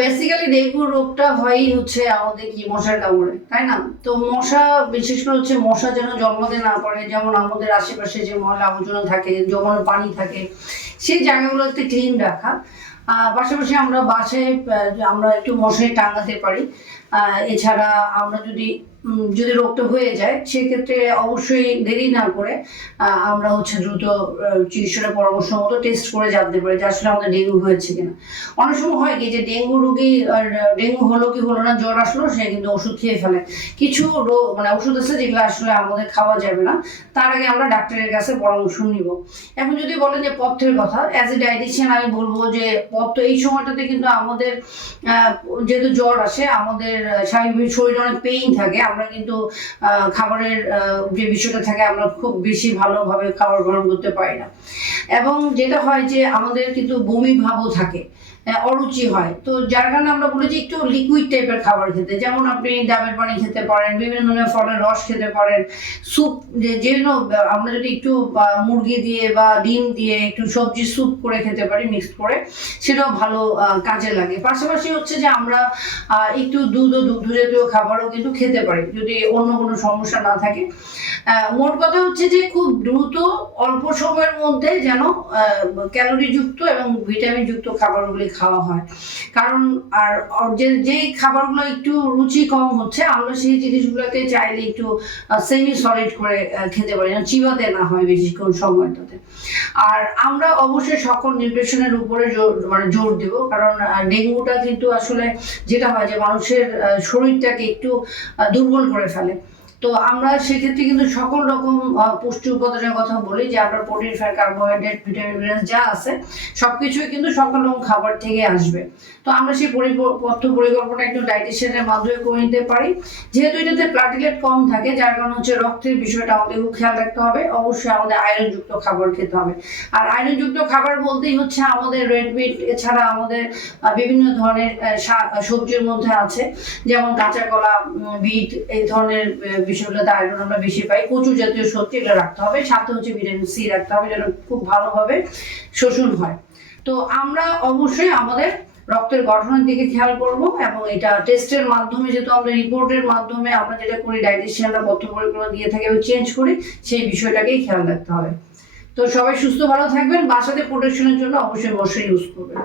Basically dengue রোগটা হয়ই হচ্ছে আমাদের কি মশার কামড়ে, তাই না? তো মশা, বিশেষ করে হচ্ছে মশা যেন জন্মতে না পারে, যেমন আমাদের আশেপাশে যে ময়লা আবর্জনা থাকে জমানো পানি থাকে, সেই জায়গাগুলোতে ক্লিন রাখা। পাশাপাশি আমরা বাসায় আমরা একটু মশারি টাঙাতে পারি। এছাড়া আমরা যদি যদি রোগটা হয়ে যায়, সেক্ষেত্রে অবশ্যই দেরি না করে আমরা হচ্ছে দ্রুত চিকিৎসকের পরামর্শ মতো টেস্ট করে জানতে পারি যে আসলে আমাদের ডেঙ্গু হয়েছে কিনা। অনেক সময় হয় কি যে ডেঙ্গু রোগী ডেঙ্গু হলো কি হলো না, জ্বর আসলো, সে কিন্তু ওষুধ খেয়ে ফেলে। কিছু রোগ মানে ওষুধ আছে যেগুলো আসলে আমাদের খাওয়া যাবে না, তার আগে আমরা ডাক্তারের কাছে পরামর্শ নিব। এখন যদি বলেন যে পথ্যের কথা অ্যাজ এ ডায়েটিশিয়ান আমি বলব যে পথ্য এই সময়টাতে কিন্তু আমাদের যেহেতু জ্বর আসে, আমাদের স্বাভাবিক শরীরে অনেক পেইন থাকে আমরা কিন্তু খাবারের যে বিষয়টা থাকে, আমরা খুব বেশি ভালোভাবে খাবার গ্রহণ করতে পারি না। এবং যেটা হয় যে, আমাদের কিন্তু বমি ভাবও থাকে। অরুচি হয়। তো যার কারণে আমরা বলি যে একটু লিকুইড টাইপের খাবার খেতে। যেমন আপনি ডাবের পানি খেতে পারেন, বিভিন্ন ধরনের ফলের রস খেতে পারেন। স্যুপ যে যেন আমরা যদি একটু মুরগি দিয়ে বা ডিম দিয়ে একটু সবজি স্যুপ করে খেতে পারি মিক্স করে, সেটাও ভালো কাজে লাগে। পাশাপাশি হচ্ছে যে আমরা একটু দুধ ও দুগ্ধ জাতীয় খাবারও কিন্তু খেতে পারি, যদি অন্য কোনো সমস্যা না থাকে। মোট কথা হচ্ছে যে খুব দ্রুত, অল্প সময়ের মধ্যে যেন ক্যালোরি যুক্ত এবং ভিটামিন যুক্ত খাবারগুলি খাওয়া হয়। কারণ আর যে যেই খাবারগুলো একটু রুচি কম হচ্ছে, আমরা সেই জিনিসগুলোকে চাইলে একটু সেমি সলিড করে খেতে পারি। যেন চিবাতে না হয় বেশিক্ষণ সময়টাতে। আর আমরা অবশ্যই সকল নিউট্রিশনের উপরে জোর মানে জোর দেব। কারণ ডেঙ্গুটা কিন্তু আসলে যেটা হয় যে মানুষের শরীরটাকে একটু দুর্বল করে ফেলে। তো আমরা সেক্ষেত্রে কিন্তু সকল রকম পুষ্টি উপাদানের কথা বলি, যে আমরা প্রোটিন ফ্যাট কার্বোহাইড্রেট ভিটামিন যা আছে, সবকিছুই কিন্তু সকল রকম খাবার থেকে আসবে। তো আমরা সেই পথ্য পরিকল্পনা একটু ডাইটিশিয়ানের মাধ্যমে করে নিতে পারি। যেহেতু এটাতে প্লাটিলেট কম থাকে, যার কারণে হচ্ছে রক্তের বিষয়টা আমাদের খেয়াল রাখতে হবে, অবশ্যই আমাদের আয়রনযুক্ত খাবার খেতে হবে। আর আয়রনযুক্ত খাবার বলতেই হচ্ছে আমাদের রেড মিট এছাড়া আমাদের বিভিন্ন ধরনের সবজির মধ্যে আছে, যেমন কাঁচা কলা বিট, এই ধরনের বিষয়গুলোতে আয়রন আমরা বেশি পাই। কচু জাতীয় সবজি এগুলো রাখতে হবে। সাথে হচ্ছে ভিটামিন সি রাখতে হবে যেন খুব ভালোভাবে শোষণ হয়। তো আমরা অবশ্যই আমাদের রক্তের গঠনের দিকে খেয়াল করব এবং এটা টেস্টের মাধ্যমে, যেহেতু আমরা রিপোর্টের মাধ্যমে আমরা যেটা করি ডায়েটিশিয়ানরা পথ্য পরিকল্পনা দিয়ে থাকি চেঞ্জ করি, সেই বিষয়টাকেই খেয়াল রাখতে হবে। তো সবাই সুস্থ, ভালো থাকবেন। বাসাতে প্রোটেকশনের জন্য অবশ্যই মশারি ইউজ করবেন।